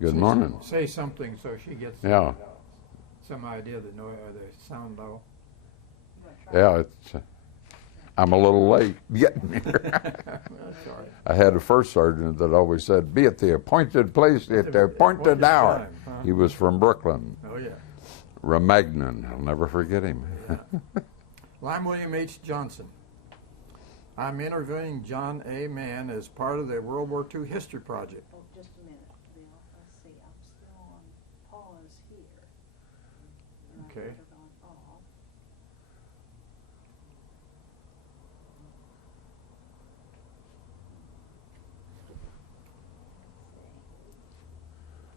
Good morning. Say something so she gets Yeah. some idea of the noise or the sound level. Yeah, I'm a little late getting here. That's all right. I had a first sergeant that always said, "Be at the appointed place at the appointed hour." time, huh? He was from Brooklyn, Oh, yeah. Romagnan. I'll never forget him. Yeah. Well, I'm William H. Johnson. I'm interviewing John A. Mann as part of the World War II History Project. Oh, just a minute, Bill. Let's see. I'm still on pause here. And I Okay. put it on off.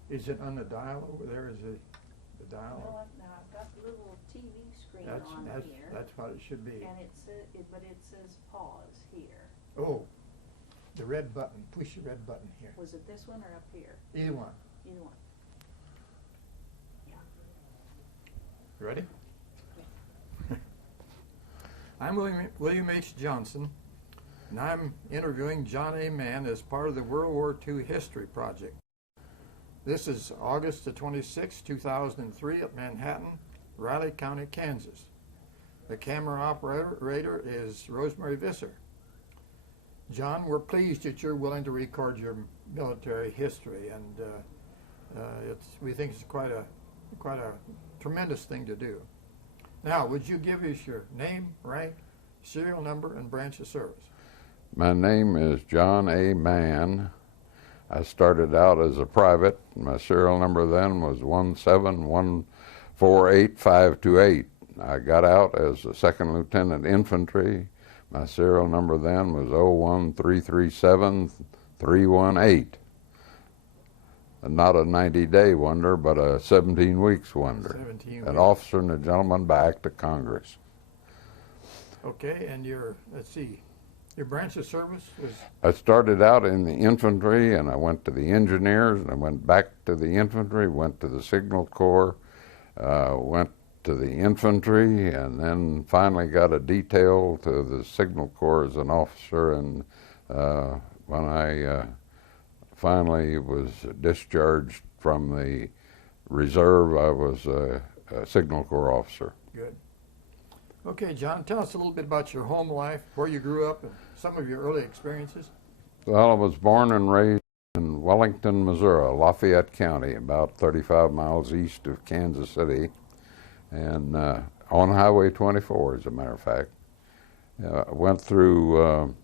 Is it on the dial over there? Is it the dial? Well, now I've got the little TV screen on here, That's what it should be. and but it says pause here. Oh, the red button. Push the red button here. Was it this one or up here? Either one. Either one. You ready? I'm William H. Johnson, and I'm interviewing John A. Mann as part of the World War II History Project. This is August the 26th, 2003 at Manhattan, Riley County, Kansas. The camera operator is Rosemary Visser. John, we're pleased that you're willing to record your military history, and we think it's quite a tremendous thing to do. Now, would you give us your name, rank, serial number, and branch of service? My name is John A. Mann. I started out as a private. My serial number then was 1714858. I got out as a second lieutenant infantry. My serial number then was 01337-318. Not a 90-day wonder, but a 17 weeks wonder. 17 An weeks. officer and a gentleman by act of Congress. Okay, and your branch of service was? I started out in the infantry, and I went to the engineers, and I went back to the infantry, went to the signal corps, went to the infantry, and then finally got a detail to the signal corps as an officer. And when I finally was discharged from the reserve, I was a signal corps officer. Good. Okay, John, tell us a little bit about your home life, where you grew up, and some of your early experiences. Well, I was born and raised in Wellington, Missouri, Lafayette County, about 35 miles east of Kansas City, and on Highway 24, as a matter of fact. I went through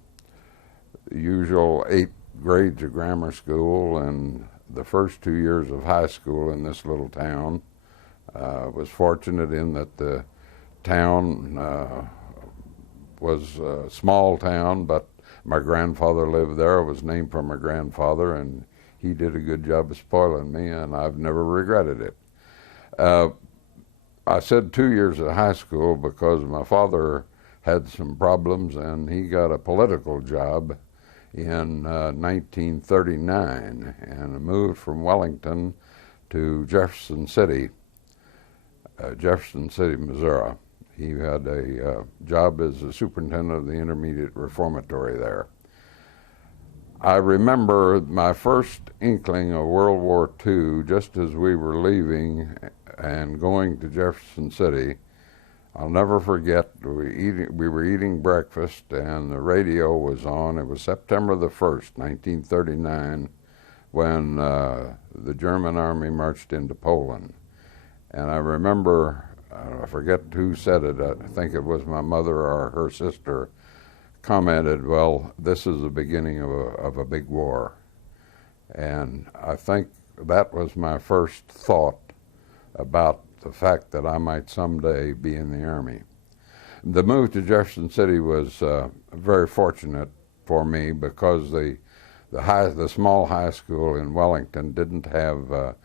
the usual 8 grades of grammar school and the first 2 years of high school in this little town. Was fortunate in that the town was a small town, but my grandfather lived there. It was named for my grandfather, and he did a good job of spoiling me, and I've never regretted it. I said 2 years of high school because my father had some problems, and he got a political job in 1939 and moved from Wellington to Jefferson City, Missouri. He had a job as a superintendent of the intermediate reformatory there. I remember my first inkling of World War II just as we were leaving and going to Jefferson City. I'll never forget, we were eating breakfast and the radio was on. It was September the 1st, 1939, when the German army marched into Poland. And I remember, I forget who said it, I think it was my mother or her sister, commented, "Well, this is the beginning of a big war." And I think that was my first thought about the fact that I might someday be in the Army. The move to Jefferson City was very fortunate for me because the small high school in Wellington didn't have a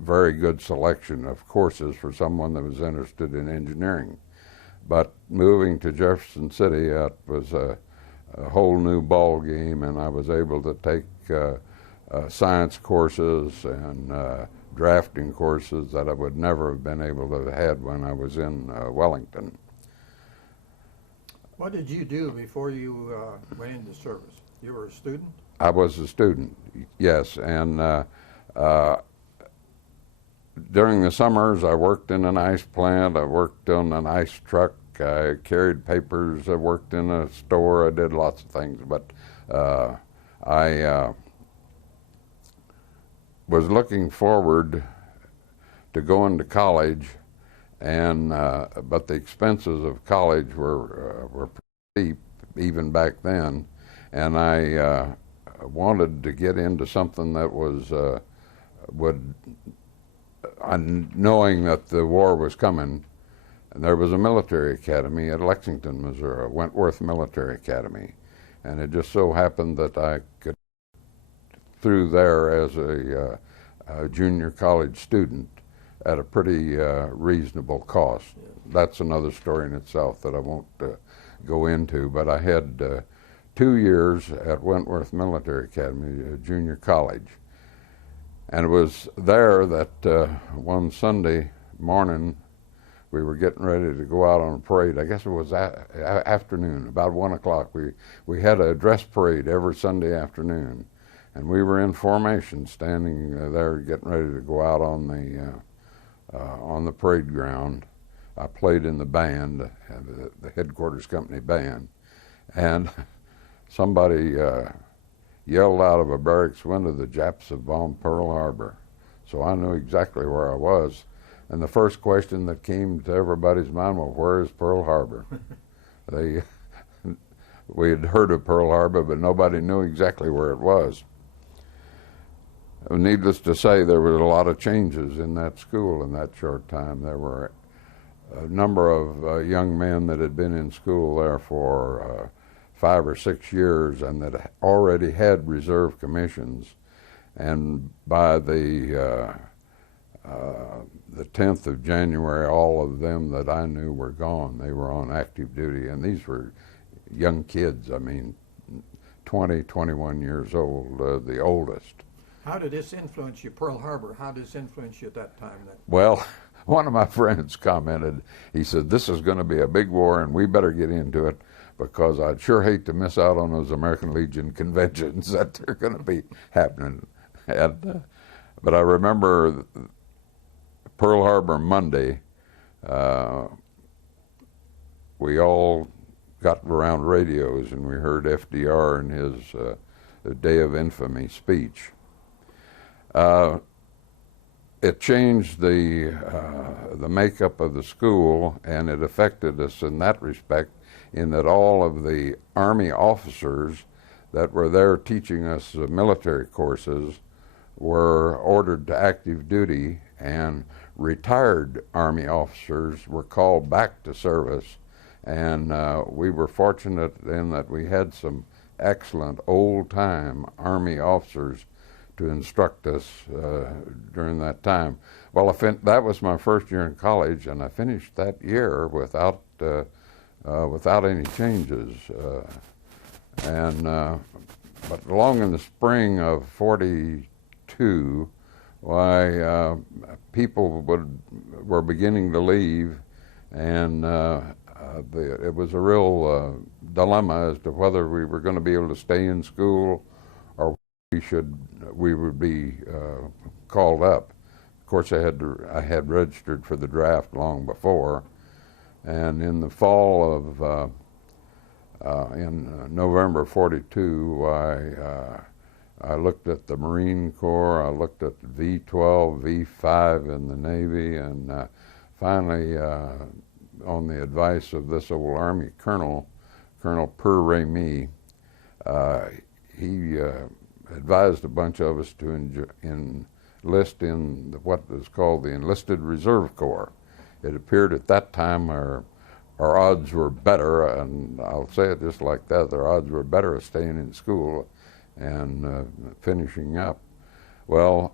very good selection of courses for someone that was interested in engineering. But moving to Jefferson City, that was a whole new ball game, and I was able to take science courses and drafting courses that I would never have been able to have had when I was in Wellington. What did you do before you went into service? You were a student? I was a student, yes, and during the summers I worked in an ice plant, I worked on an ice truck, I carried papers, I worked in a store, I did lots of things, but I was looking forward to going to college, and but the expenses of college were pretty steep even back then, and I wanted to get into something that was would, knowing that the war was coming, and there was a military academy at Lexington, Missouri, Wentworth Military Academy, and it just so happened that I could through there as a junior college student at a pretty reasonable cost. That's another story in itself that I won't go into, but I had 2 years at Wentworth Military Academy, junior college. And it was there that one Sunday morning we were getting ready to go out on a parade. I guess it was afternoon, about 1 o'clock. We had a dress parade every Sunday afternoon, and we were in formation, standing there getting ready to go out on the parade ground. I played in the band, the headquarters company band, and somebody yelled out of a barracks window, "The Japs have bombed Pearl Harbor." So I knew exactly where I was. And the first question that came to everybody's mind was, where is Pearl Harbor? We had heard of Pearl Harbor, but nobody knew exactly where it was. Needless to say, there were a lot of changes in that school in that short time. There were a number of young men that had been in school there for 5 or 6 years and that already had reserve commissions. And by the 10th of January, all of them that I knew were gone. They were on active duty, and these were young kids. I mean, 20, 21 years old, the oldest. How did this influence you, Pearl Harbor? How did this influence you at that time? Well, one of my friends commented, he said, "This is going to be a big war, and we better get into it, because I'd sure hate to miss out on those American Legion conventions that they're going to be happening." And, but I remember Pearl Harbor Monday, we all got around radios and we heard FDR in his Day of Infamy speech. It changed the makeup of the school, and it affected us in that respect, in that all of the Army officers that were there teaching us military courses were ordered to active duty, and retired Army officers were called back to service. And we were fortunate in that we had some excellent old-time Army officers to instruct us during that time. Well, that was my first year in college, and I finished that year without any changes. But along in the spring of '42, why people were beginning to leave, and it was a real dilemma as to whether we were going to be able to stay in school or we would be called up. Of course, I had registered for the draft long before, and in the fall of in November '42, I looked at the Marine Corps, I looked at V-12, V-5 in the Navy, and finally, on the advice of this old Army Colonel Per Ramey, he advised a bunch of us to enlist in what is called the Enlisted Reserve Corps. It appeared at that time our odds were better, and I'll say it just like that, our odds were better of staying in school and finishing up. Well,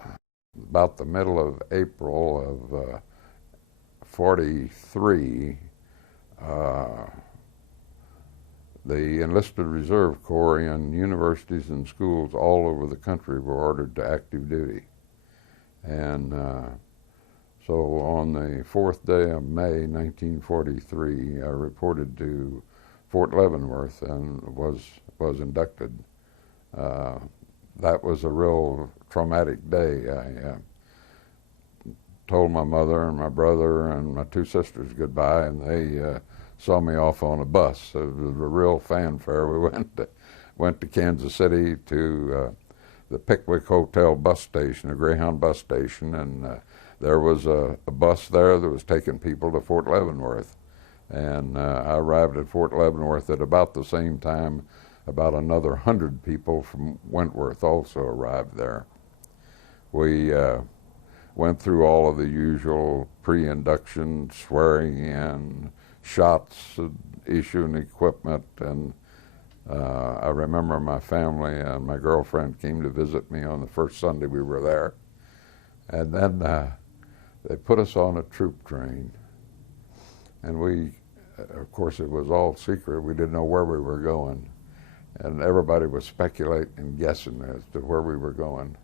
about the middle of April of '43, the Enlisted Reserve Corps in universities and schools all over the country were ordered to active duty. And so on the 4th day of May 1943, I reported to Fort Leavenworth and was inducted That was a real traumatic day. I told my mother and my brother and my two sisters goodbye, and they saw me off on a bus. It was a real fanfare. We went to Kansas City to the Pickwick Hotel bus station, a Greyhound bus station, and there was a bus there that was taking people to Fort Leavenworth. And I arrived at Fort Leavenworth at about the same time. About another 100 people from Wentworth also arrived there. We went through all of the usual pre-induction, swearing in, shots, issuing equipment, and I remember my family and my girlfriend came to visit me on the first Sunday we were there. And then they put us on a troop train. And we, of course, it was all secret. We didn't know where we were going. And everybody was speculating and guessing as to where we were going.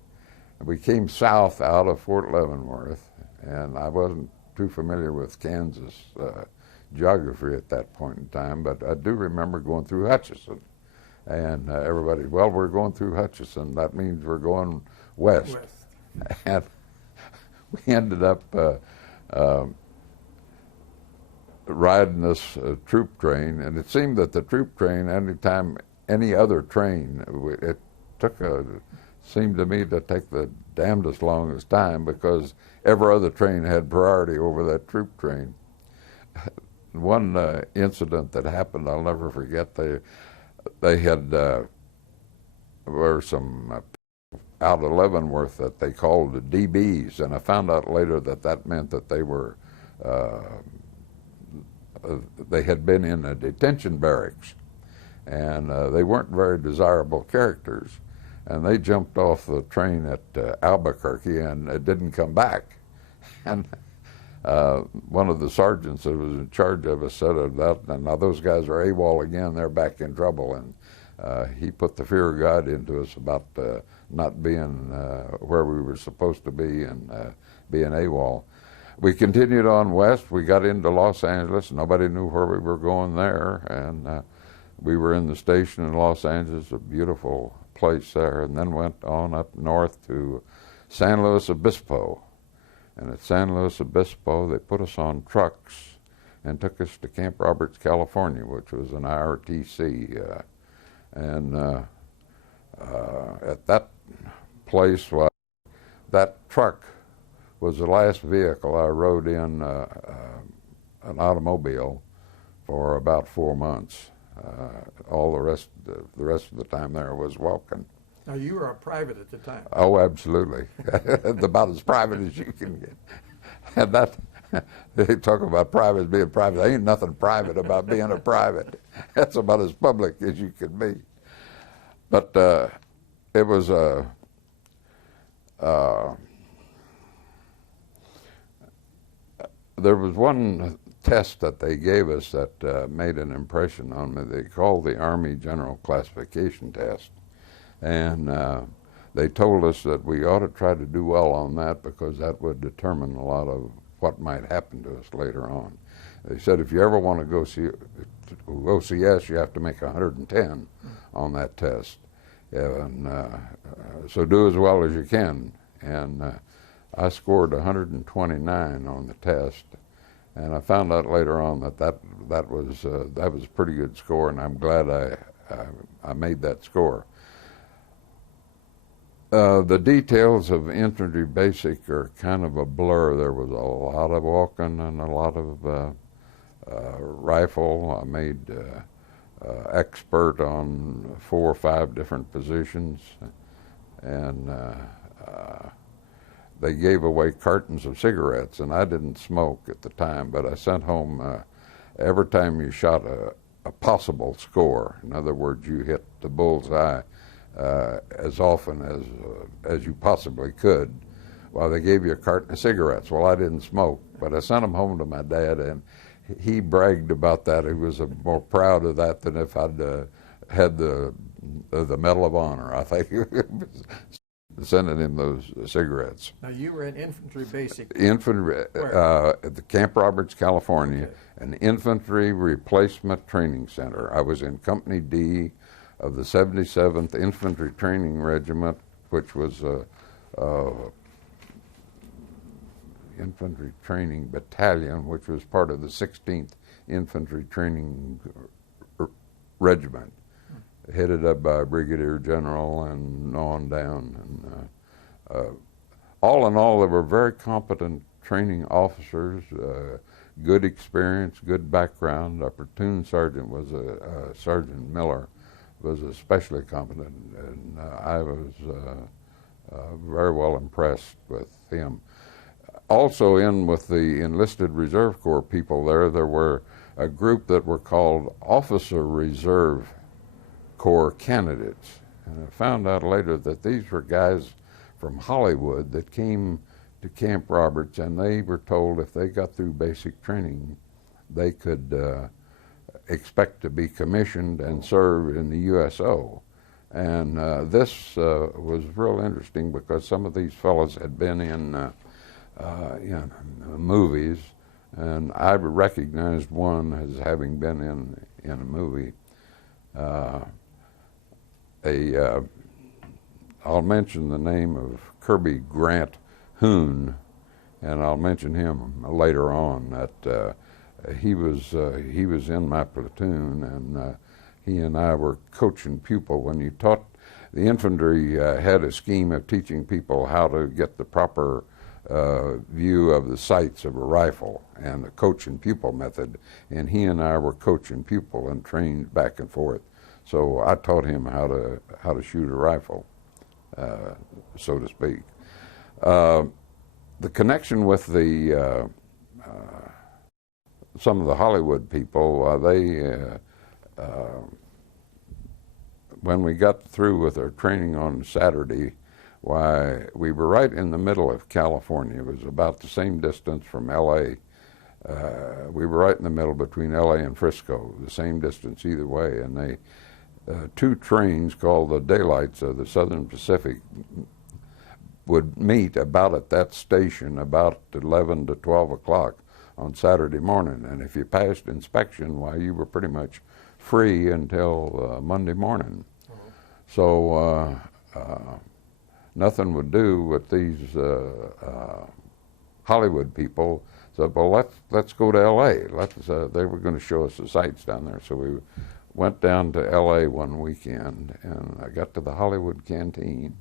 And we came south out of Fort Leavenworth, and I wasn't too familiar with Kansas geography at that point in time, but I do remember going through Hutchinson. And everybody, well, we're going through Hutchinson. That means we're going west. And we ended up riding this troop train, and it seemed that the troop train, anytime any other train, it seemed to me to take the damnedest longest time because every other train had priority over that troop train. One incident that happened, I'll never forget, they had, were some out of Leavenworth that they called the DBs, and I found out later that that meant that they were, they had been in a detention barracks, and they weren't very desirable characters, and they jumped off the train at Albuquerque and didn't come back. And one of the sergeants that was in charge of us said that, and now those guys are AWOL again, they're back in trouble, and he put the fear of God into us about not being where we were supposed to be and being AWOL. We continued on west. We got into Los Angeles. Nobody knew where we were going there, and we were in the station in Los Angeles, a beautiful place there, and then went on up north to San Luis Obispo. And at San Luis Obispo, they put us on trucks and took us to Camp Roberts, California, which was an IRTC. At that place, well, that truck was the last vehicle I rode in an automobile for about 4 months. All the rest of the time there was walking. Now, you were a private at the time. Oh, absolutely. About as private as you can get. And that, they talk about private being private. There ain't nothing private about being a private. That's about as public as you can be. But it was there was one test that they gave us that made an impression on me. They called the Army General Classification Test. And they told us that we ought to try to do well on that because that would determine a lot of what might happen to us later on. They said if you ever want to go see OCS, you have to make 110 on that test. And so do as well as you can. And I scored 129 on the test. And I found out later on that was a pretty good score, and I'm glad I made that score. The details of infantry basic are kind of a blur. There was a lot of walking and a lot of rifle. I made expert on 4 or 5 different positions, and they gave away cartons of cigarettes, and I didn't smoke at the time, but I sent home every time you shot a possible score. In other words, you hit the bullseye as often as you possibly could. Well, they gave you a carton of cigarettes. Well, I didn't smoke, but I sent them home to my dad, and he bragged about that. He was more proud of that than if I'd had the Medal of Honor, I think, sending him those cigarettes. Now, you were in infantry basic. Infantry at the Camp Roberts, California, Okay. an infantry replacement training center. I was in Company D of the 77th Infantry Training Regiment, which was Infantry Training Battalion, which was part of the 16th Infantry Training Regiment, headed up by a Brigadier General and on down. And all in all, they were very competent training officers, good experience, good background. Our platoon sergeant was Sergeant Miller, was especially competent, and I was very well impressed with him. Also in with the enlisted Reserve Corps people there were a group that were called Officer Reserve Corps candidates. And I found out later that these were guys from Hollywood that came to Camp Roberts, and they were told if they got through basic training, they could expect to be commissioned and serve in the USO. And this was real interesting because some of these fellows had been in movies, and I recognized one as having been in a movie. I'll mention the name of Kirby Grant Hoon, and I'll mention him later on. That he was in my platoon, and he and I were coach and pupil. When you taught the infantry, had a scheme of teaching people how to get the proper view of the sights of a rifle, and the coach and pupil method. And he and I were coach and pupil and trained back and forth. So I taught him how to shoot a rifle, so to speak. The connection with the some of the Hollywood people, when we got through with our training on Saturday, why, we were right in the middle of California. It was about the same distance from L.A. We were right in the middle between L.A. and Frisco, the same distance either way. And they, two trains called the Daylights of the Southern Pacific would meet about at that station about 11 to 12 o'clock on Saturday morning. And if you passed inspection, why, you were pretty much free until Monday morning. So nothing would do with these Hollywood people. So, well, let's go to L.A. They were going to show us the sights down there. So we went down to L.A. one weekend, and I got to the Hollywood Canteen.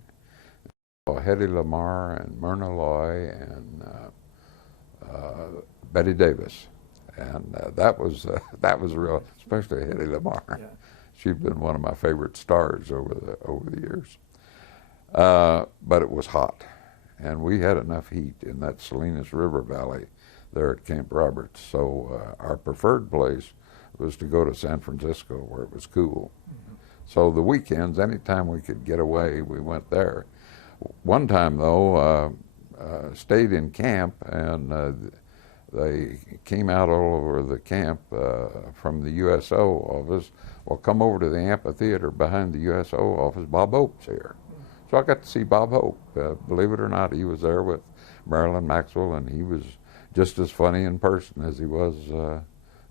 Hedy Lamarr and Myrna Loy and Betty Davis, and that was real, especially Hedy Lamarr. Yeah. She's been one of my favorite stars over the years. But it was hot, and we had enough heat in that Salinas River Valley there at Camp Roberts. So our preferred place was to go to San Francisco, where it was cool. Mm-hmm. So the weekends, anytime we could get away, we went there. One time, though, stayed in camp, and they came out all over the camp from the USO office. Well, come over to the amphitheater behind the USO office. Bob Hope's here. So I got to see Bob Hope. Believe it or not, he was there with Marilyn Maxwell, and he was just as funny in person as he was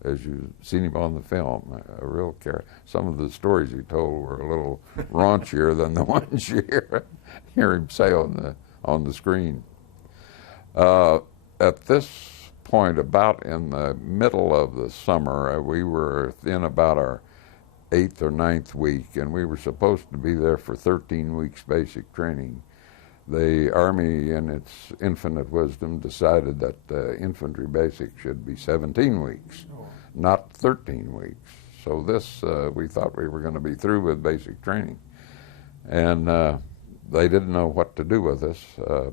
as you've seen him on the film. A real character. Some of the stories he told were a little raunchier than the ones you hear him say on the screen. At this point, about in the middle of the summer, we were in about our 8th or 9th week, and we were supposed to be there for 13 weeks basic training. The Army, in its infinite wisdom, decided that infantry basic should be 17 weeks, not 13 weeks. So this, we thought we were going to be through with basic training. And they didn't know what to do with us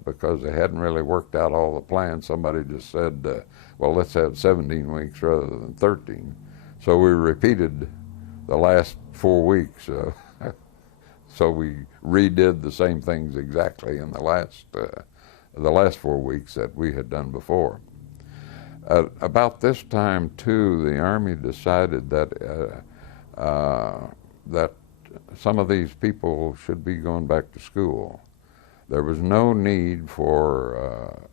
because they hadn't really worked out all the plans. Somebody just said, well, let's have 17 weeks rather than 13. So we repeated the last 4 weeks. So we redid the same things exactly in the last 4 weeks that we had done before. About this time, too, the Army decided that that some of these people should be going back to school. There was no need for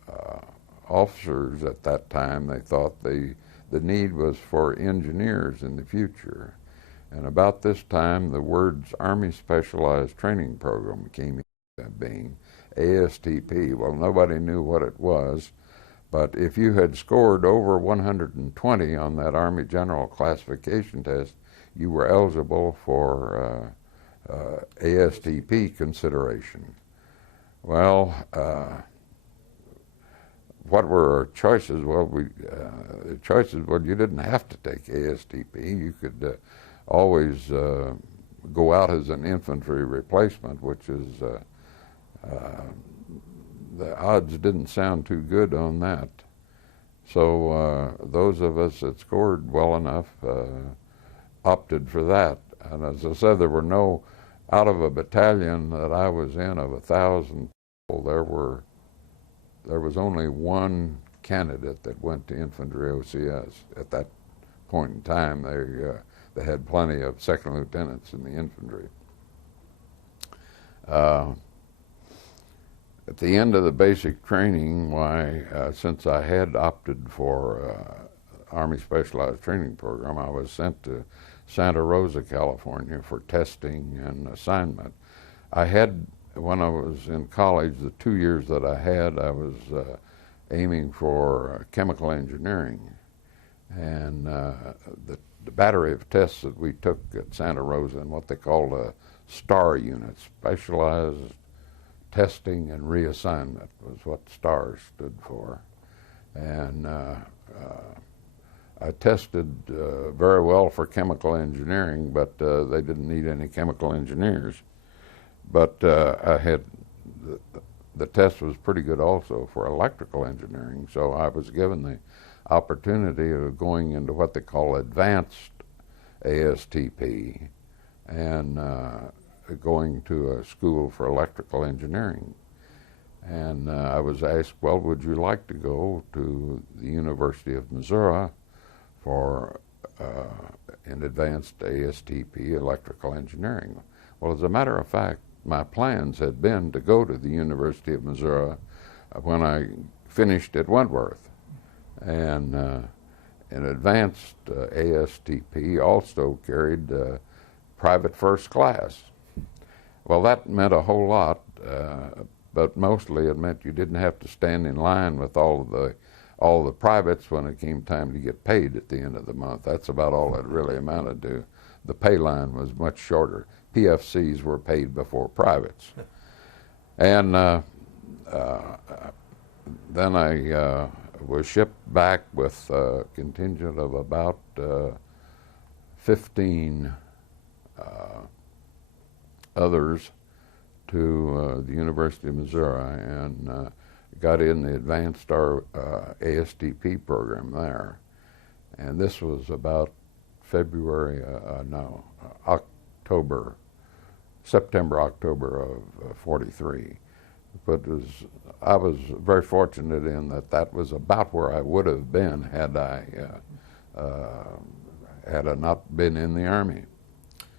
officers at that time. They thought the need was for engineers in the future. And about this time, the words Army Specialized Training Program came into being, ASTP. Well, nobody knew what it was, but if you had scored over 120 on that Army General Classification test, you were eligible for ASTP consideration. Well, what were our choices? Well, you didn't have to take ASTP. You could always go out as an infantry replacement, which is, the odds didn't sound too good on that. So those of us that scored well enough opted for that. And as I said, there were no, out of a battalion that I was in of 1,000 people, there was only one candidate that went to infantry OCS. At that point in time, they had plenty of second lieutenants in the infantry. At the end of the basic training, since I had opted for Army Specialized Training Program, I was sent to Santa Rosa, California for testing and assignment. When I was in college, the 2 years that I was aiming for chemical engineering. And the battery of tests that we took at Santa Rosa and what they called a STAR unit, Specialized Testing and Reassignment, was what STAR stood for. And I tested very well for chemical engineering, but they didn't need any chemical engineers. But the test was pretty good also for electrical engineering, so I was given the opportunity of going into what they call advanced ASTP and going to a school for electrical engineering. And I was asked, well, would you like to go to the University of Missouri for an advanced ASTP, electrical engineering? Well, as a matter of fact, my plans had been to go to the University of Missouri when I finished at Wentworth. And an advanced ASTP also carried private first class. Well, that meant a whole lot, but mostly it meant you didn't have to stand in line with all the privates when it came time to get paid at the end of the month. That's about all it really amounted to. The pay line was much shorter. PFCs were paid before privates. And then I was shipped back with a contingent of about 15 others to the University of Missouri and got in the advanced ASTP program there. And this was about September, October of 43. But I was very fortunate in that was about where I would have been had I not been in the Army.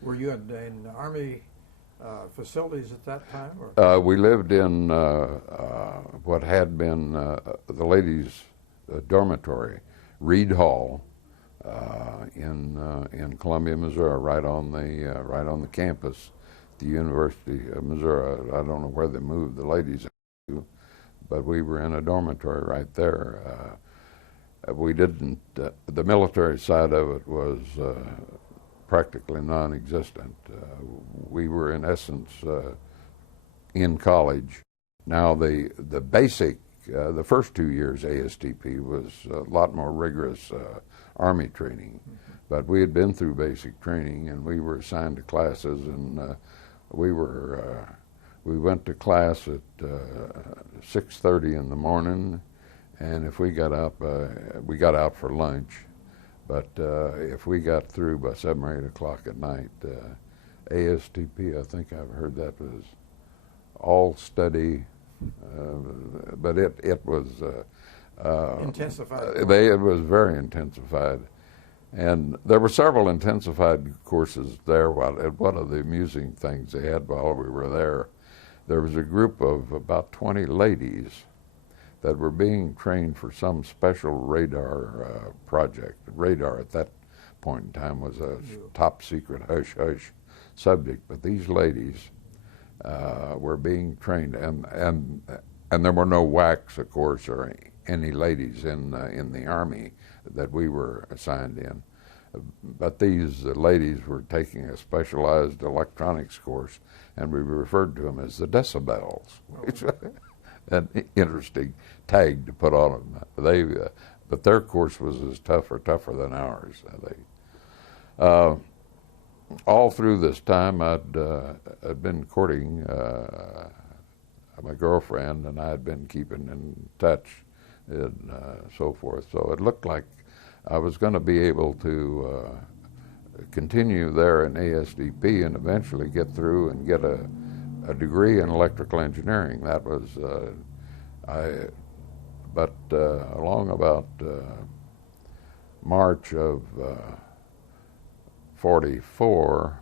Were you in Army facilities at that time? Or? We lived in what had been the ladies' dormitory, Reed Hall, in Columbia, Missouri, right on the campus, the University of Missouri. I don't know where they moved the ladies to, but we were in a dormitory right there. We didn't. The military side of it was practically non-existent. We were in essence in college. Now the basic, the first 2 years ASTP was a lot more rigorous Army training, but we had been through basic training and we were assigned to classes, and we went to class at 6:30 in the morning, and if we got up, we got out for lunch. But if we got through by 7 or 8 o'clock at night, ASTP, I think I've heard that was all study, but it was intensified. It was very intensified, and there were several intensified courses there. One of the amusing things they had while we were there was a group of about 20 ladies that were being trained for some special radar project. Radar at that point in time was a top secret hush-hush subject. But these ladies were being trained, and there were no WACs, of course, or any ladies in the Army that we were assigned in. But these ladies were taking a specialized electronics course, and we referred to them as the decibels. It's an interesting tag to put on them. But their course was as tough or tougher than ours. All through this time, I'd been courting my girlfriend, and I had been keeping in touch and so forth. So it looked like I was going to be able to continue there in ASDP and eventually get through and get a degree in electrical engineering. That was, but along about March of 44,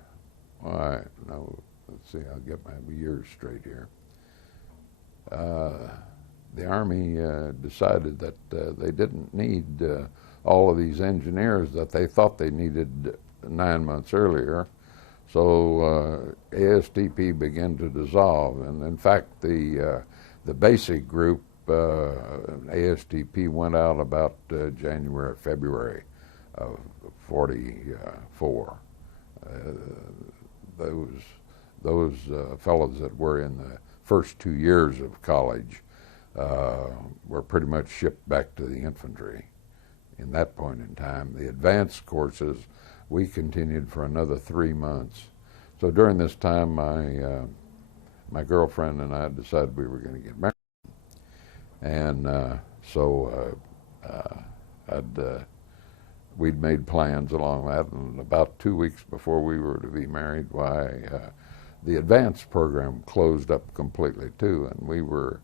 no, let's see, I'll get my years straight here. The Army decided that they didn't need all of these engineers that they thought they needed 9 months earlier. So ASDP began to dissolve, and in fact, the basic group ASDP went out about January, February of 44. Those fellows that were in the first 2 years of college were pretty much shipped back to the infantry. In that point in time, the advanced courses we continued for another 3 months. So during this time, my girlfriend and I decided we were going to get married, and we'd made plans along that. And about 2 weeks before we were to be married, the advanced program closed up completely too, and we were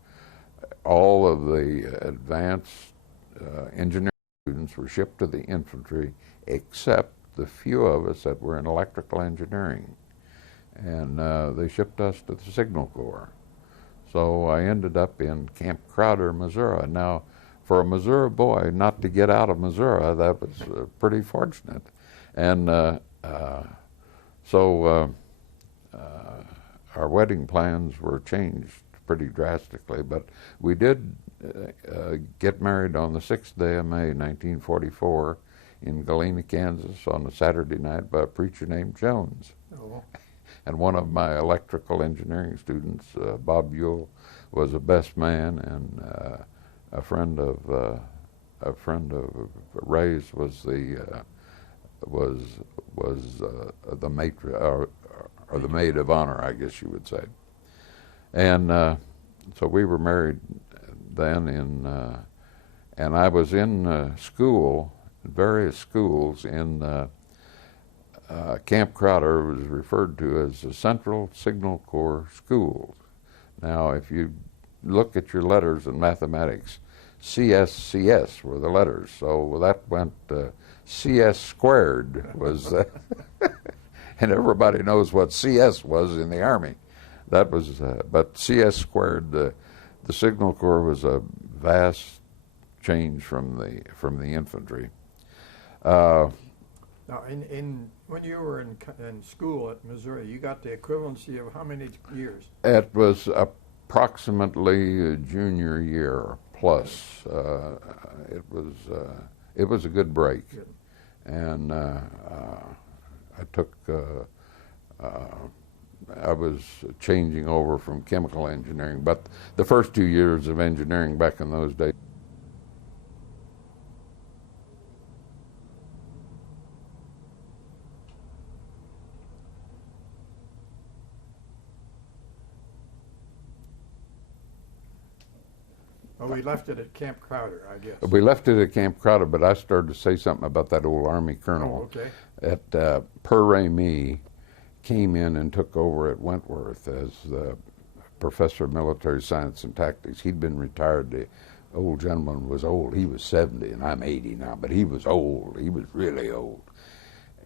all of the advanced engineering students were shipped to the infantry, except the few of us that were in electrical engineering, and they shipped us to the Signal Corps. So I ended up in Camp Crowder, Missouri. Now, for a Missouri boy not to get out of Missouri, that was pretty fortunate. And so our wedding plans were changed pretty drastically, but we did get married on the 6th day of May, 1944, in Galena, Kansas, on a Saturday night by a preacher named Jones. Oh. And one of my electrical engineering students, Bob Buell, was a best man, and a friend of Ray's was the the maid of honor, I guess you would say. And so we were married then, and I was in school, various schools in Camp Crowder was referred to as the Central Signal Corps Schools. Now, if you look at your letters in mathematics, CSCS were the letters, so that went CS squared was, and everybody knows what CS was in the Army. That was, but CS squared, the Signal Corps was a vast change from the infantry. Now, when you were in school at Missouri, you got the equivalency of how many years? It was approximately a junior year plus. It was a good break. Good. And I took. I was changing over from chemical engineering, but the first 2 years of engineering back in those days. Well, we left it at Camp Crowder, I guess. We left it at Camp Crowder, but I started to say something about that old Army colonel. Oh, okay. At Per-Ray-Me came in and took over at Wentworth as the professor of military science and tactics. He'd been retired. The old gentleman was old. He was 70, and I'm 80 now, but he was old. He was really old.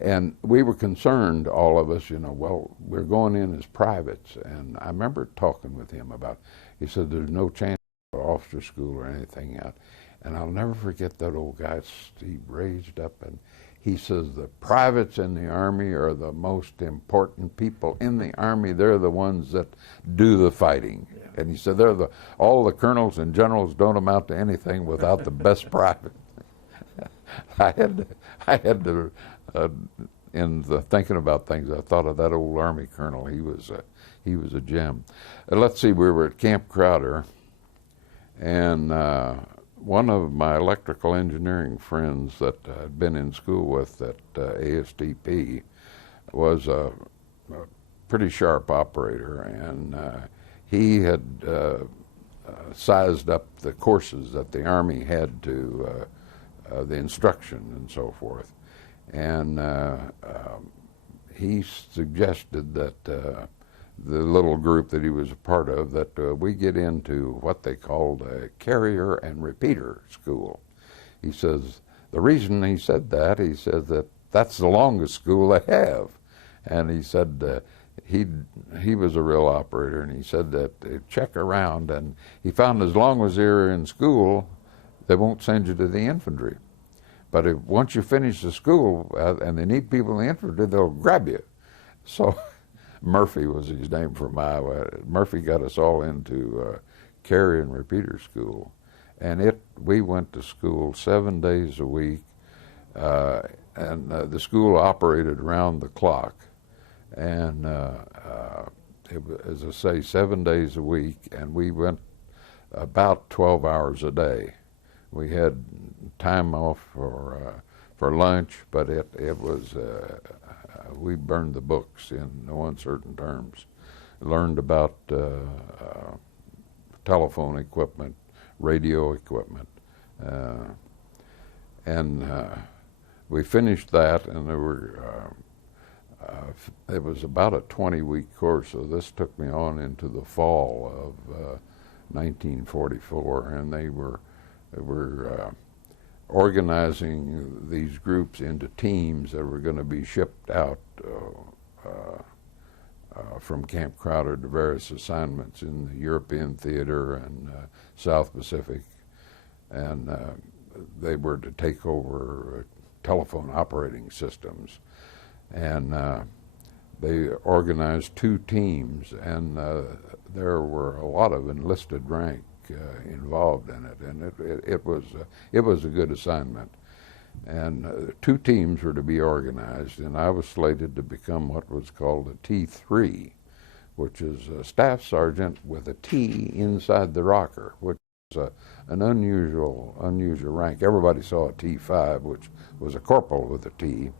And we were concerned, all of us, well, we're going in as privates. And I remember talking with him about, he said, there's no chance for officer school or anything out. And I'll never forget that old guy. He raised up and He says the privates in the Army are the most important people in the Army. They're the ones that do the fighting. Yeah. And he said all the colonels and generals don't amount to anything without the best private. I had to in the thinking about things, I thought of that old Army colonel. He was a gem. Let's see, we were at Camp Crowder, and one of my electrical engineering friends that I'd been in school with at ASTP was a pretty sharp operator, and he had sized up the courses that the Army had to, the instruction and so forth. And he suggested that the little group that he was a part of, that we get into what they called a carrier and repeater school. He says, the reason he said that, he said that that's the longest school they have. And he said he was a real operator, and he said that check around, and he found as long as you're in school, they won't send you to the infantry. But once you finish the school and they need people in the infantry, they'll grab you. So Murphy was his name from Iowa. Murphy got us all into carrier and repeater school. And we went to school 7 days a week, and the school operated around the clock. And it was, as I say, 7 days a week, and we went about 12 hours a day. We had time off for lunch, but it was we burned the books in no uncertain terms. Learned about telephone equipment, radio equipment, and we finished that, and there were it was about a 20-week course, so this took me on into the fall of 1944, and they were organizing these groups into teams that were going to be shipped out from Camp Crowder to various assignments in the European theater and South Pacific, and they were to take over telephone operating systems. And they organized 2 teams, and there were a lot of enlisted rank involved in it, and it was a good assignment. And 2 teams were to be organized, and I was slated to become what was called a T3, which is a staff sergeant with a T inside the rocker, which is an unusual rank. Everybody saw a T5, which was a corporal with a T,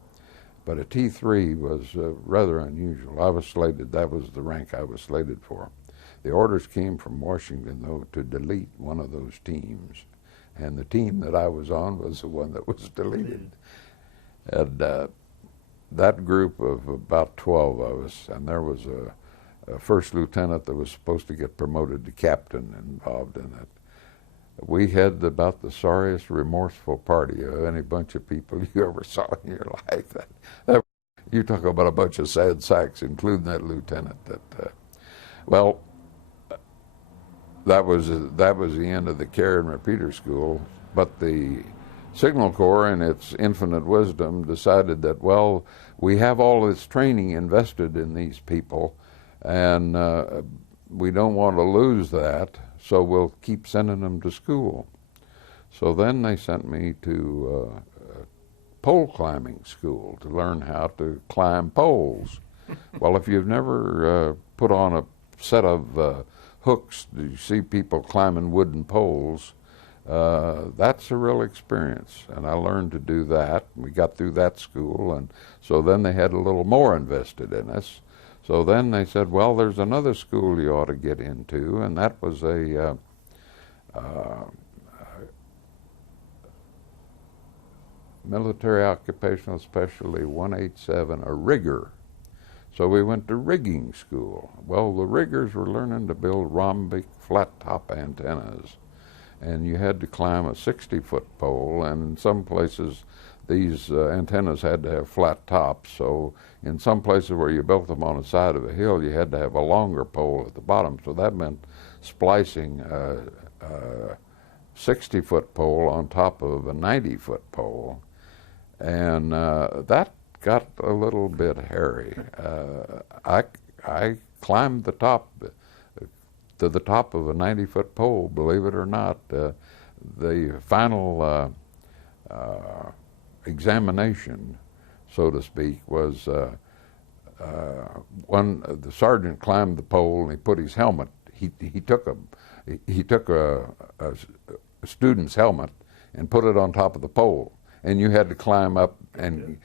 but a T3 was rather unusual. I was slated, that was the rank I was slated for. The orders came from Washington, though, to delete one of those teams. And the team that I was on was the one that was deleted. And that group of about 12 of us, and there was a first lieutenant that was supposed to get promoted to captain involved in it. We had about the sorriest, remorseful party of any bunch of people you ever saw in your life. You talk about a bunch of sad sacks, including that lieutenant. Well, that was the end of the carrier and repeater school. But the Signal Corps, in its infinite wisdom, decided that, well, we have all this training invested in these people, and we don't want to lose that, so we'll keep sending them to school. So then they sent me to pole climbing school to learn how to climb poles. Well, if you've never put on a set of hooks, you see people climbing wooden poles, that's a real experience. And I learned to do that. We got through that school, and so then they had a little more invested in us. So then they said, well, there's another school you ought to get into, and that was a military occupational specialty 187, a rigger. So we went to rigging school. Well, the riggers were learning to build rhombic flat-top antennas, and you had to climb a 60-foot pole, and in some places these antennas had to have flat tops, so in some places where you built them on the side of a hill, you had to have a longer pole at the bottom, so that meant splicing a 60-foot pole on top of a 90-foot pole. and that got a little bit hairy. I climbed the top to the top of a 90-foot pole, believe it or not. The final examination, so to speak, was the sergeant climbed the pole and he put his helmet. He took a student's helmet and put it on top of the pole, and you had to climb up to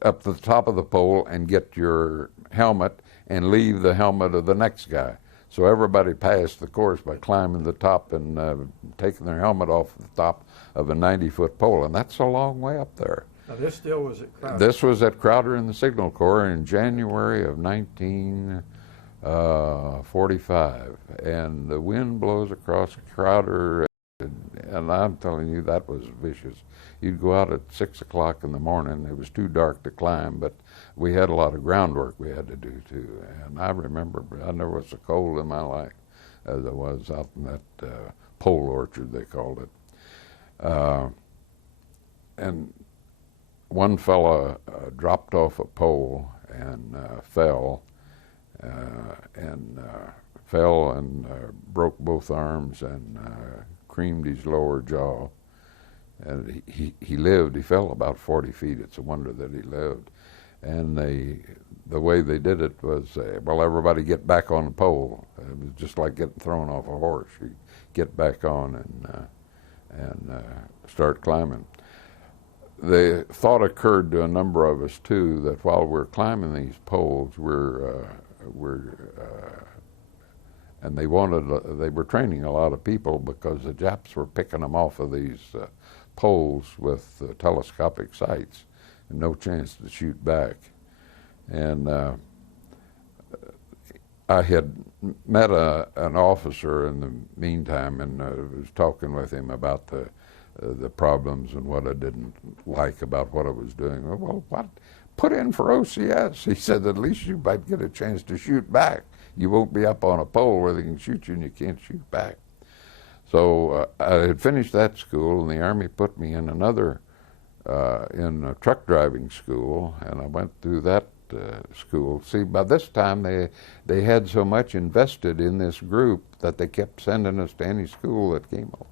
the top of the pole and get your helmet and leave the helmet of the next guy. So everybody passed the course by climbing the top and taking their helmet off the top of a 90-foot pole, and that's a long way up there. Now this still was at Crowder. This was at Crowder in the Signal Corps in January of 1945, and the wind blows across Crowder, and I'm telling you, that was vicious. You'd go out at 6 o'clock in the morning. It was too dark to climb, but we had a lot of groundwork we had to do too. And I remember I never was so cold in my life as I was out in that pole orchard, they called it. And one fella dropped off a pole and fell and broke both arms and creamed his lower jaw. And he lived. He fell about 40 feet. It's a wonder that he lived. And the way they did it was, well, everybody get back on the pole. It was just like getting thrown off a horse. You get back on and start climbing. The thought occurred to a number of us too that while we're climbing these poles, and they were training a lot of people because the Japs were picking them off of these poles with telescopic sights and no chance to shoot back. And I had met an officer in the meantime, and was talking with him about the problems and what I didn't like about what I was doing. Well, what? Put in for OCS. He said, at least you might get a chance to shoot back. You won't be up on a pole where they can shoot you and you can't shoot back. So I had finished that school, and the Army put me in another, in a truck driving school, and I went through that school. See, by this time they had so much invested in this group that they kept sending us to any school that came up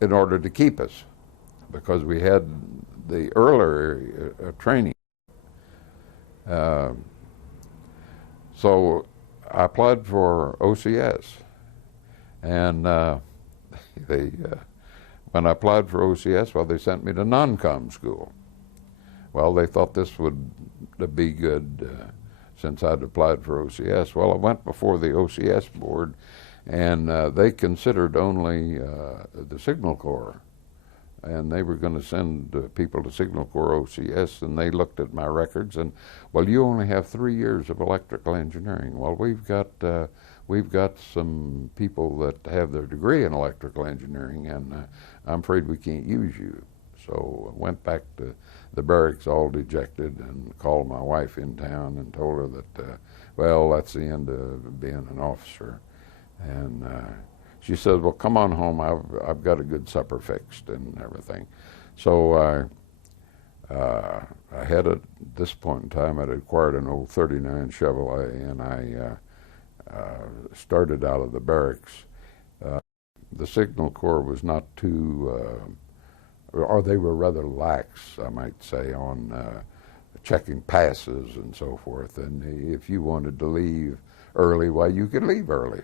in order to keep us, because we had the earlier training. So I applied for OCS, and when I applied for OCS, well, they sent me to non-com school. Well, they thought this would be good since I'd applied for OCS. Well, I went before the OCS board, and they considered only the Signal Corps, and they were going to send people to Signal Corps OCS, and they looked at my records and, well, you only have 3 years of electrical engineering. Well, we've got some people that have their degree in electrical engineering, and I'm afraid we can't use you. So I went back to the barracks all dejected and called my wife in town and told her that, well, that's the end of being an officer. And she said, well, come on home. I've got a good supper fixed and everything. So I had, at this point in time, I'd acquired an old 39 Chevrolet, and I started out of the barracks. The Signal Corps was not too, or they were rather lax, I might say, on checking passes and so forth. And if you wanted to leave early, why, you could leave early.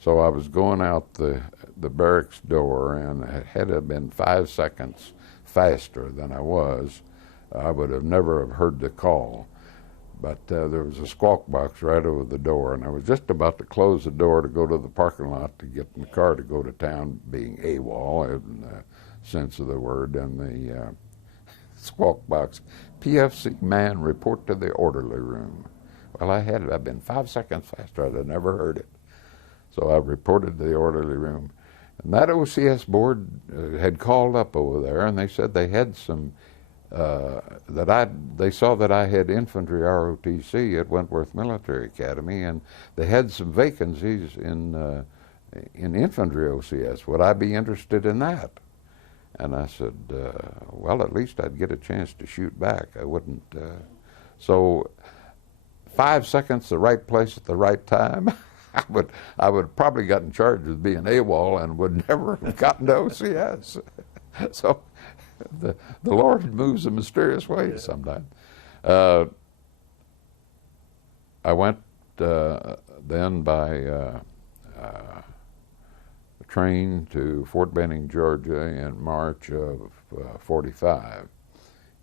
So I was going out the barracks door, and had it been 5 seconds faster than I was, I would have never have heard the call. But there was a squawk box right over the door, and I was just about to close the door to go to the parking lot to get in the car to go to town, being AWOL in the sense of the word, and the squawk box, PFC Mann, report to the orderly room. Well, I'd been 5 seconds faster. I'd have never heard it. So I reported to the orderly room. And that OCS board had called up over there, and they said they had some, they saw that I had infantry ROTC at Wentworth Military Academy, and they had some vacancies in infantry OCS. Would I be interested in that? And I said, well, at least I'd get a chance to shoot back. I wouldn't. So 5 seconds, the right place at the right time, I would probably gotten charged with being AWOL and would never have gotten to OCS. So the Lord moves in mysterious ways sometimes. I went then by train to Fort Benning, Georgia in March of 45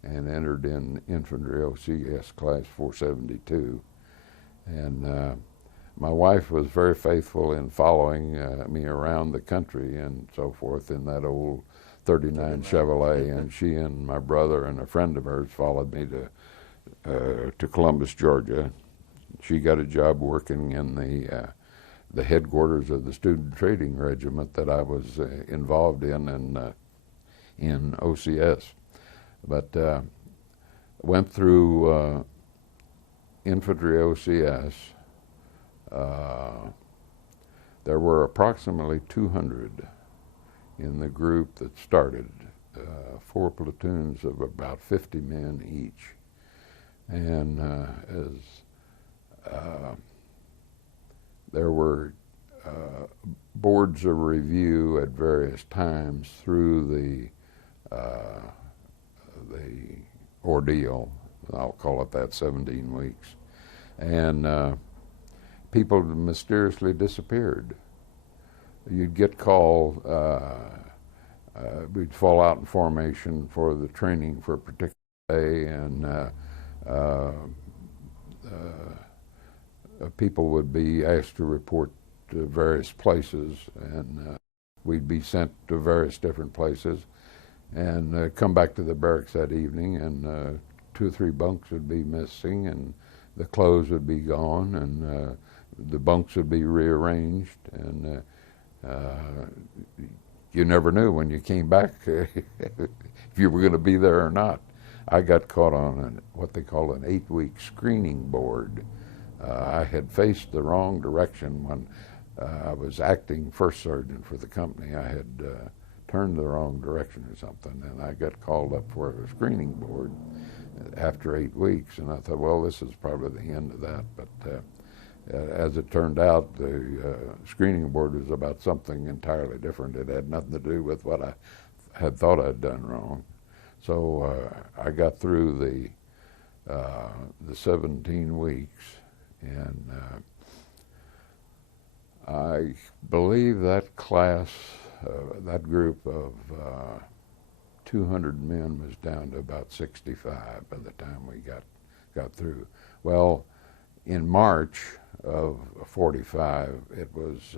and entered in infantry OCS class 472. And my wife was very faithful in following me around the country and so forth in that old 39 Chevrolet, and she and my brother and a friend of hers followed me to Columbus, Georgia. She got a job working in the headquarters of the Student Trading Regiment that I was involved in OCS. But went through infantry OCS. There were approximately 200 in the group that started, 4 platoons of about 50 men each. And there were boards of review at various times through the ordeal. I'll call it that, 17 weeks. And people mysteriously disappeared. You'd get called, we'd fall out in formation for the training for a particular day, and people would be asked to report to various places, and we'd be sent to various different places and come back to the barracks that evening, and 2 or 3 bunks would be missing, and the clothes would be gone, and the bunks would be rearranged, and you never knew when you came back if you were going to be there or not. I got caught on what they call an 8-week screening board. I had faced the wrong direction when I was acting first sergeant for the company. I had turned the wrong direction or something, and I got called up for a screening board after 8 weeks, and I thought, well, this is probably the end of that. But as it turned out, the screening board was about something entirely different. It had nothing to do with what I had thought I'd done wrong. So I got through the 17 weeks, and I believe that class, that group of 200 men was down to about 65 by the time we got through. Well, in March of 45, it was,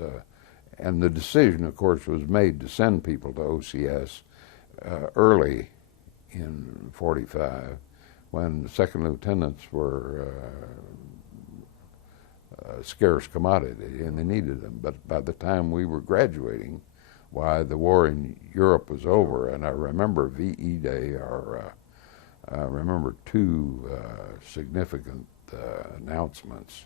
and the decision, of course, was made to send people to OCS early in 45, when second lieutenants were a scarce commodity and they needed them. But by the time we were graduating, why, the war in Europe was over. And I remember VE Day, or I remember 2 significant announcements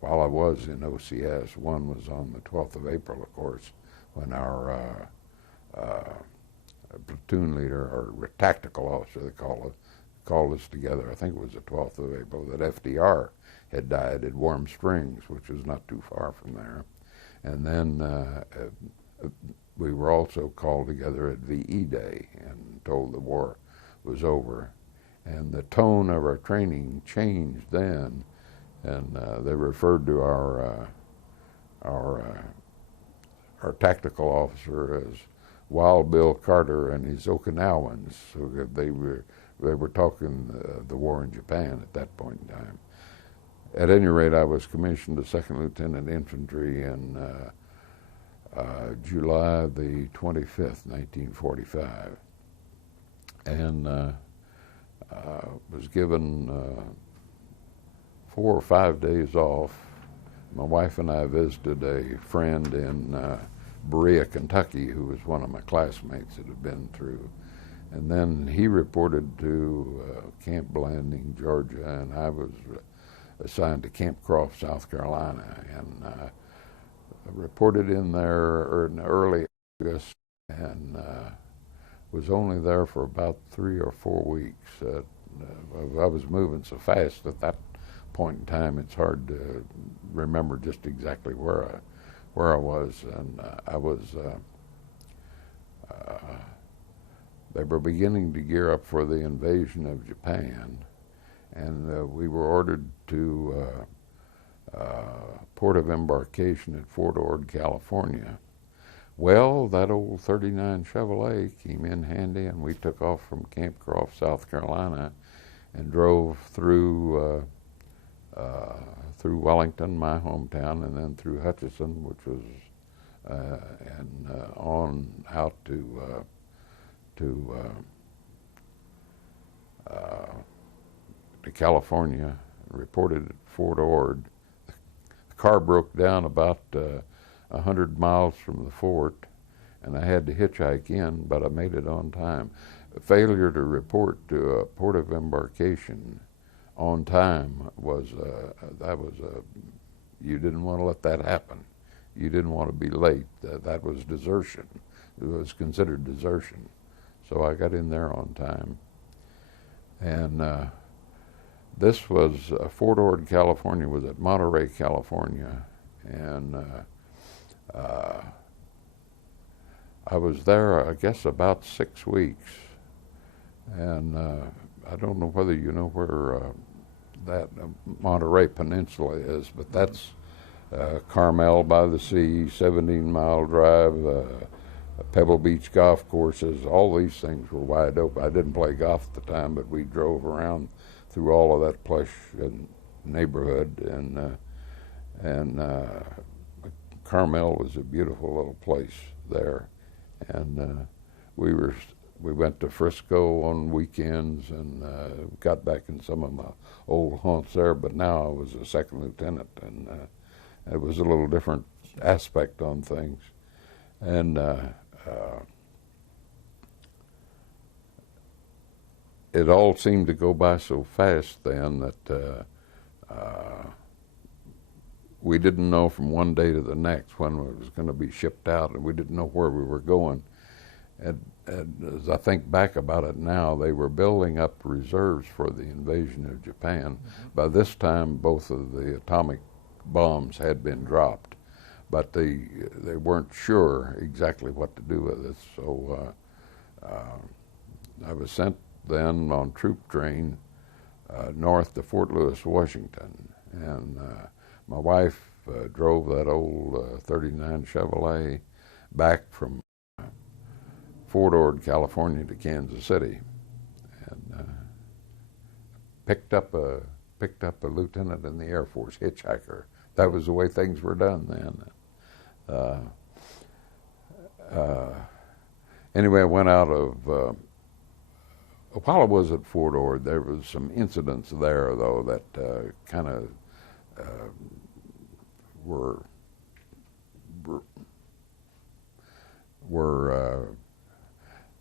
while I was in OCS. One was on the 12th of April, of course, when our platoon leader, or tactical officer, they called us together. I think it was the 12th of April, that FDR had died at Warm Springs, which was not too far from there. And then we were also called together at VE Day and told the war was over. And the tone of our training changed then, and they referred to our tactical officer as Wild Bill Carter and his Okinawans. So they were talking the war in Japan at that point in time. At any rate, I was commissioned a second lieutenant infantry in July the 25th, 1945, and was given 4 or 5 days off. My wife and I visited a friend in Berea, Kentucky, who was one of my classmates that had been through. And then he reported to Camp Blanding, Georgia, and I was assigned to Camp Croft, South Carolina, and reported in there in early August, and was only there for about 3 or 4 weeks. I was moving so fast at that point in time, it's hard to remember just exactly where I was. And they were beginning to gear up for the invasion of Japan, and we were ordered to port of embarkation at Fort Ord, California. Well, that old 39 Chevrolet came in handy, and we took off from Camp Croft, South Carolina, and drove through Wellington, my hometown, and then through Hutchinson, which was and on out to California. Reported at Fort Ord. The car broke down about 100 miles from the fort, and I had to hitchhike in, but I made it on time. Failure to report to a port of embarkation on time was you didn't want to let that happen. You didn't want to be late. That was desertion. It was considered desertion. So I got in there on time. And this was Fort Ord, California, was at Monterey, California, and I was there, I guess, about 6 weeks. And I don't know whether you know where that Monterey Peninsula is, but that's Carmel by the sea, 17-mile drive, Pebble Beach golf courses. All these things were wide open. I didn't play golf at the time, but we drove around through all of that plush neighborhood, and Carmel was a beautiful little place there. And we went to Frisco on weekends, and got back in some of my old haunts there. But now I was a second lieutenant, and it was a little different aspect on things. And it all seemed to go by so fast then that we didn't know from one day to the next when it was going to be shipped out, and we didn't know where we were going. And as I think back about it now, they were building up reserves for the invasion of Japan. Mm-hmm. By this time, both of the atomic bombs had been dropped, but they weren't sure exactly what to do with it. So I was sent then on troop train north to Fort Lewis, Washington, and my wife drove that old 39 Chevrolet back from Fort Ord, California to Kansas City, and picked up a lieutenant in the Air Force, hitchhiker. That was the way things were done then. Anyway, I went out of, while I was at Fort Ord, there was some incidents there, though, that kind of were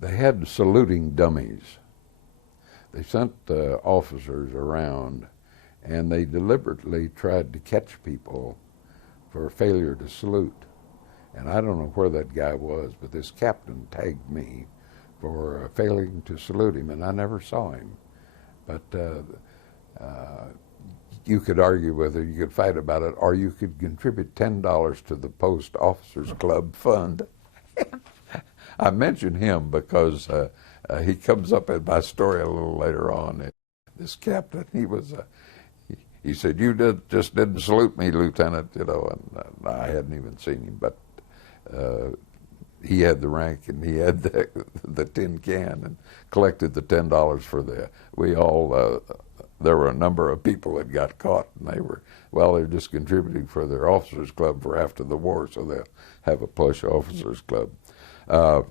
they had saluting dummies. They sent officers around, and they deliberately tried to catch people for failure to salute. And I don't know where that guy was, but this captain tagged me for failing to salute him, and I never saw him. But you could argue whether you could fight about it, or you could contribute $10 to the Post Officers Club Fund. I mention him because he comes up in my story a little later on. This captain, he said, "You just didn't salute me, Lieutenant," and I hadn't even seen him, but he had the rank, and he had the tin can, and collected the $10 for there were a number of people that got caught, and they're just contributing for their officers club for after the war, so they'll have a plush officers club. At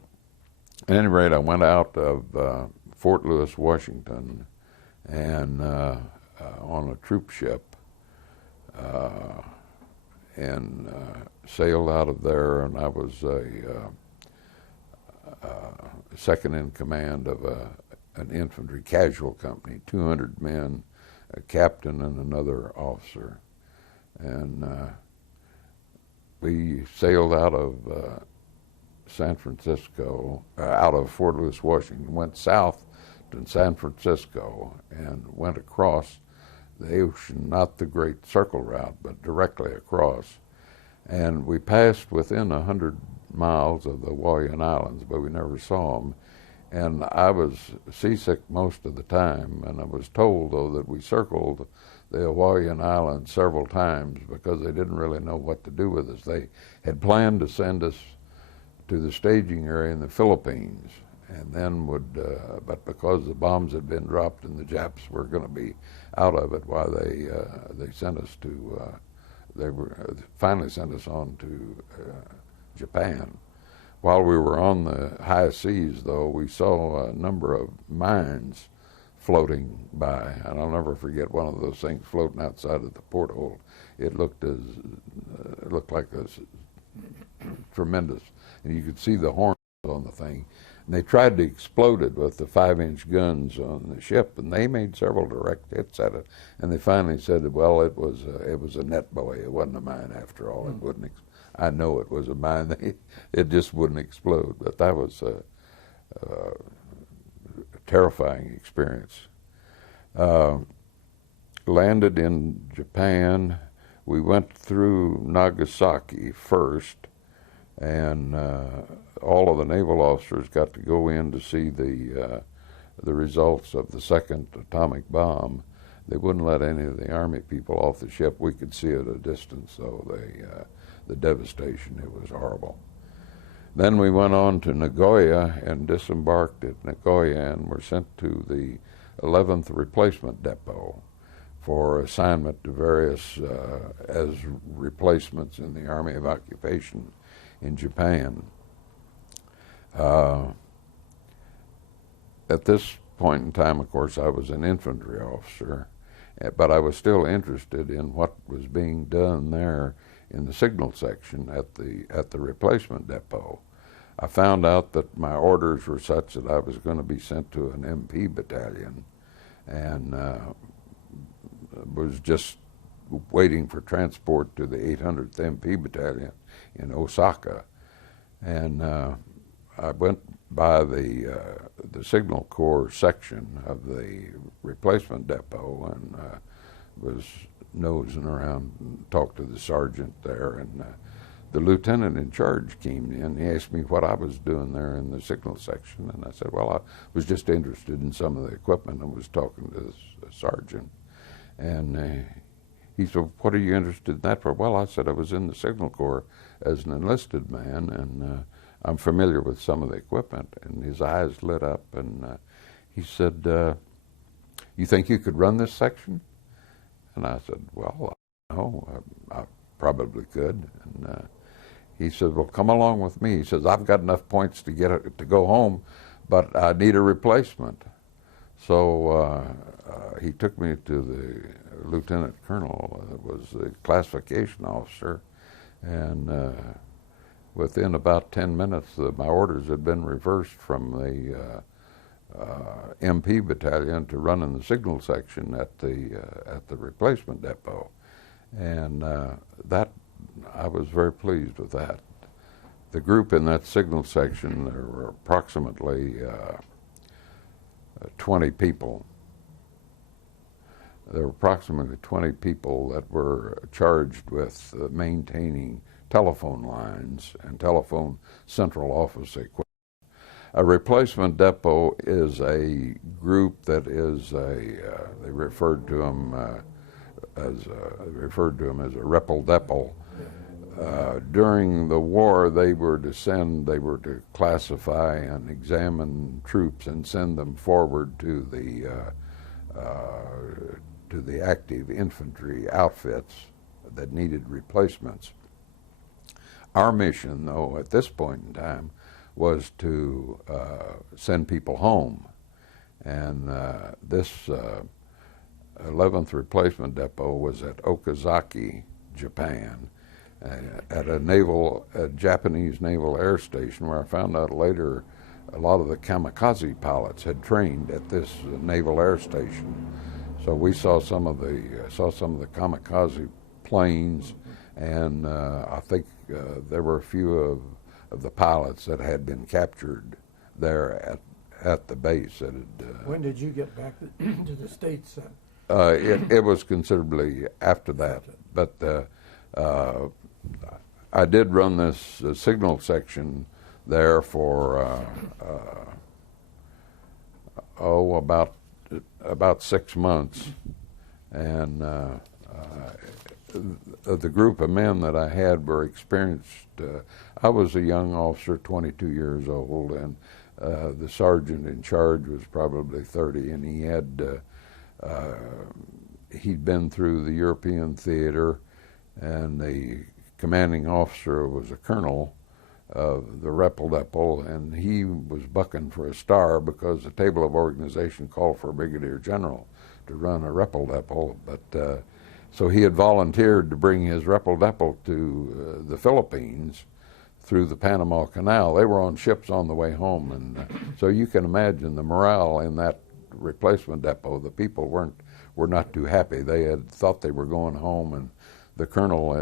any rate, I went out of Fort Lewis, Washington, and on a troop ship, and sailed out of there, and I was second in command of an infantry casual company, 200 men, a captain and another officer. And we sailed out of San Francisco, out of Fort Lewis, Washington, went south to San Francisco and went across the ocean, not the Great Circle Route, but directly across. And we passed within 100 miles of the Hawaiian Islands, but we never saw them. And I was seasick most of the time, and I was told, though, that we circled the Hawaiian Islands several times because they didn't really know what to do with us. They had planned to send us to the staging area in the Philippines, and then but because the bombs had been dropped and the Japs were going to be out of it, why they sent us to, finally sent us on to Japan. While we were on the high seas, though, we saw a number of mines floating by, and I'll never forget one of those things floating outside of the porthole. It looked like a tremendous, and you could see the horns on the thing. And they tried to explode it with the 5-inch guns on the ship, and they made several direct hits at it. And they finally said, well, it was a net buoy. It wasn't a mine after all. It wouldn't. I know it was a mine. It just wouldn't explode. But that was a terrifying experience. Landed in Japan. We went through Nagasaki first, and all of the naval officers got to go in to see the results of the second atomic bomb. They wouldn't let any of the Army people off the ship. We could see at a distance, though, the devastation. It was horrible. Then we went on to Nagoya and disembarked at Nagoya and were sent to the 11th Replacement Depot for assignment to various as replacements in the Army of Occupation in Japan. At this point in time, of course, I was an infantry officer, but I was still interested in what was being done there in the signal section at the replacement depot. I found out that my orders were such that I was going to be sent to an MP battalion, and was just waiting for transport to the 800th MP battalion in Osaka. And I went by the Signal Corps section of the replacement depot and was nosing around and talked to the sergeant there, and the lieutenant in charge came in. He asked me what I was doing there in the signal section, and I said, well, I was just interested in some of the equipment and was talking to the sergeant. And he said, what are you interested in that for? Well, I said I was in the Signal Corps as an enlisted man, and I'm familiar with some of the equipment. And his eyes lit up, and he said, you think you could run this section? And I said, well, no, I probably could. And he said, well, come along with me. He says, I've got enough points to go home, but I need a replacement. So he took me to the lieutenant colonel, was the classification officer, and within about 10 minutes, my orders had been reversed from the MP battalion to run in the signal section at the replacement depot, and that I was very pleased with that. The group in that signal section, there were approximately 20 people. There were approximately 20 people that were charged with maintaining telephone lines and telephone central office equipment. A replacement depot is a group that is they referred to them as a repel depot. During the war, they were to classify and examine troops and send them forward to the active infantry outfits that needed replacements. Our mission, though, at this point in time, was to send people home. And this 11th Replacement Depot was at Okazaki, Japan, at a Japanese naval air station, where I found out later a lot of the kamikaze pilots had trained at this naval air station. So we saw some of the kamikaze planes, and I think there were a few of the pilots that had been captured there at the base. That had, When did you get back to the States then? it was considerably after that, but I did run this signal section there for about 6 months, and the group of men that I had were experienced. I was a young officer, 22 years old, and the sergeant in charge was probably 30, and he'd been through the European theater, and the commanding officer was a colonel of the Repel Depot, and he was bucking for a star because the table of organization called for a brigadier general to run a Repel Depot. But so he had volunteered to bring his Repel Depot to the Philippines through the Panama Canal. They were on ships on the way home, and so you can imagine the morale in that replacement depot. The people were not too happy. They had thought they were going home, and the colonel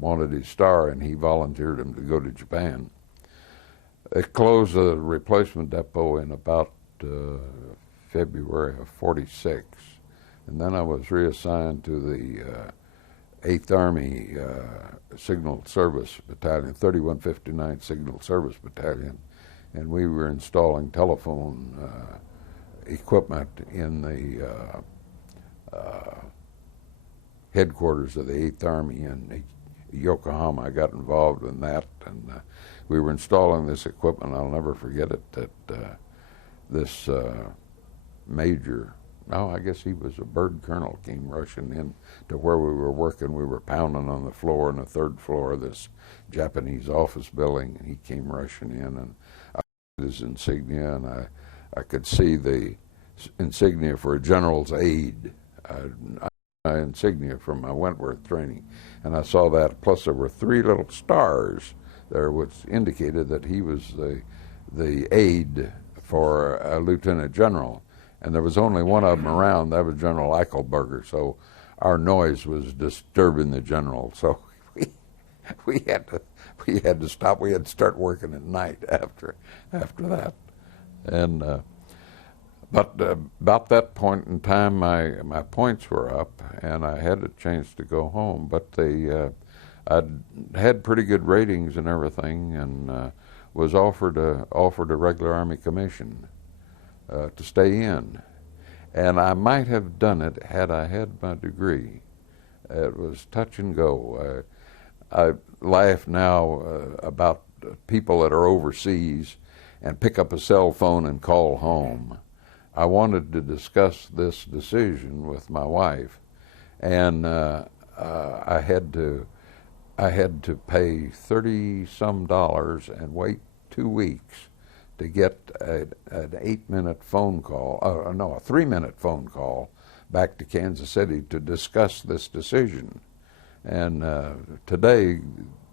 wanted his star, and he volunteered him to go to Japan. They closed the replacement depot in about February of '46, and then I was reassigned to the 8th Army Signal Service Battalion, 3159th Signal Service Battalion, and we were installing telephone equipment in the headquarters of the 8th Army in Yokohama. I got involved in that, and we were installing this equipment. I'll never forget it, that this major, no, I guess he was a bird colonel, came rushing in to where we were working. We were pounding on the floor, on the 3rd floor of this Japanese office building, and he came rushing in, and I had his insignia, and I could see the insignia for a general's aide, my insignia from my Wentworth training, and I saw that. Plus, there were 3 little stars there, which indicated that he was the aide for a lieutenant general, and there was only one of them around. That was General Eichelberger. So our noise was disturbing the general. So we had to stop. We had to start working at night after that, and. But about that point in time, my points were up, and I had a chance to go home. But I'd had pretty good ratings and everything, and was offered a regular Army commission to stay in. And I might have done it had I had my degree. It was touch and go. I laugh now about people that are overseas and pick up a cell phone and call home. I wanted to discuss this decision with my wife, and I had to pay $30-some and wait 2 weeks to get an 8-minute phone call, no, a 3-minute phone call back to Kansas City to discuss this decision. And today,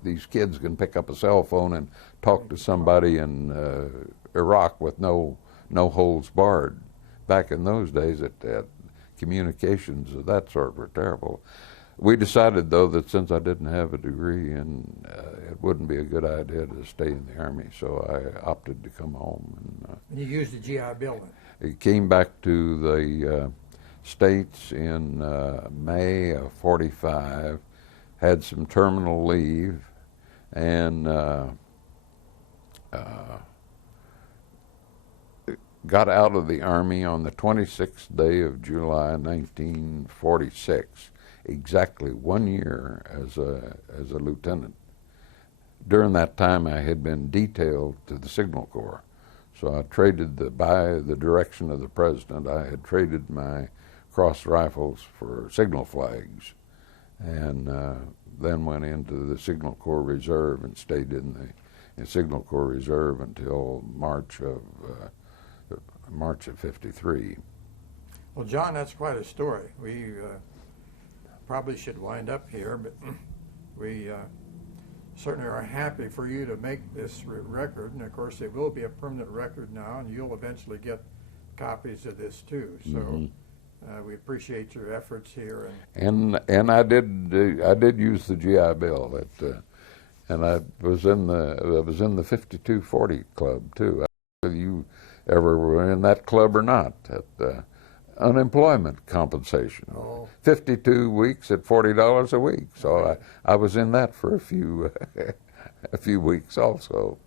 these kids can pick up a cell phone and talk to somebody in Iraq with no holds barred. Back in those days, communications of that sort were terrible. We decided, though, that since I didn't have a degree, and it wouldn't be a good idea to stay in the Army, so I opted to come home. And you used the GI Bill then? I came back to the States in May of '45, had some terminal leave, and got out of the Army on the 26th day of July 1946, exactly 1 year as a lieutenant. During that time, I had been detailed to the Signal Corps, so I traded by the direction of the President, I had traded my cross rifles for signal flags, and then went into the Signal Corps Reserve and stayed in the Signal Corps Reserve until March of '53. Well, John, that's quite a story. We probably should wind up here, but we certainly are happy for you to make this record, and of course it will be a permanent record now, and you'll eventually get copies of this too. So we appreciate your efforts here. And I did use the GI Bill. And I was in the 5240 club too. Whether you ever were in that club or not, at unemployment compensation. Oh. 52 weeks at $40 a week. So I was in that for a few a few weeks also.